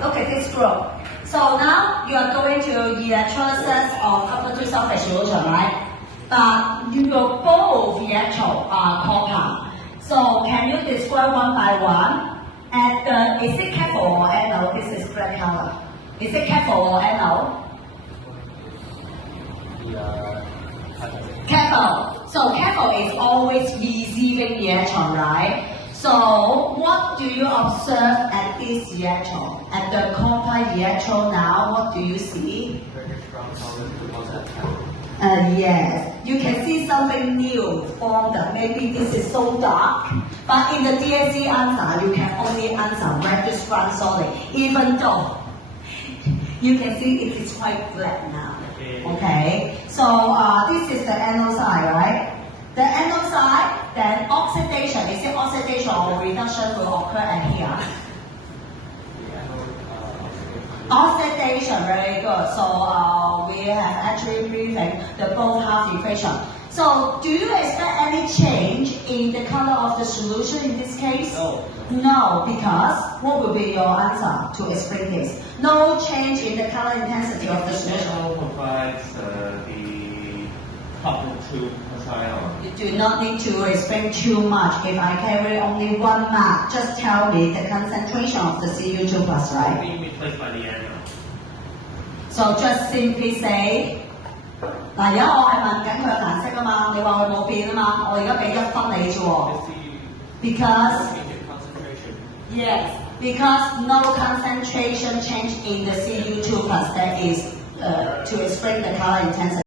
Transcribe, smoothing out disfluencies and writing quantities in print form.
Look at this group. So now you are going to electrolysis of copper-2 sulfate solution, right? But your both electrode are copper. So can you describe one by one? And is it cathode or anode? This is black color. Is it cathode or anode? Cathode. So cathode is always receiving electron, right? So what do you observe at this electron? At the copper electron now, what do you see? Yes, you can see something new formed. Maybe this is so dark, but in the DSC answer, you can only answer registrant solid, even though you can see it is quite black now. Okay, so this is the anode side, right? The anode side, then oxidation. Is it oxidation or reduction will occur at here? Oxidation, very good. So we have actually briefing the both half equation. So do you expect any change in the color of the solution in this case? No. No, because what will be your answer to explain this? No change in the color intensity of the solution. Provides the copper-2 ion. You do not need to explain too much. If I carry only 1 mark, just tell me the concentration of the Cu2 plus, right? Being replaced by the anode. So just simply say 嗱，而家我係問緊佢嘅顏色啊嘛，你話佢冇變啊嘛，我而家俾1分你啫喎。Because yes, because no concentration change in the Cu2 plus, that is to explain the color intensity.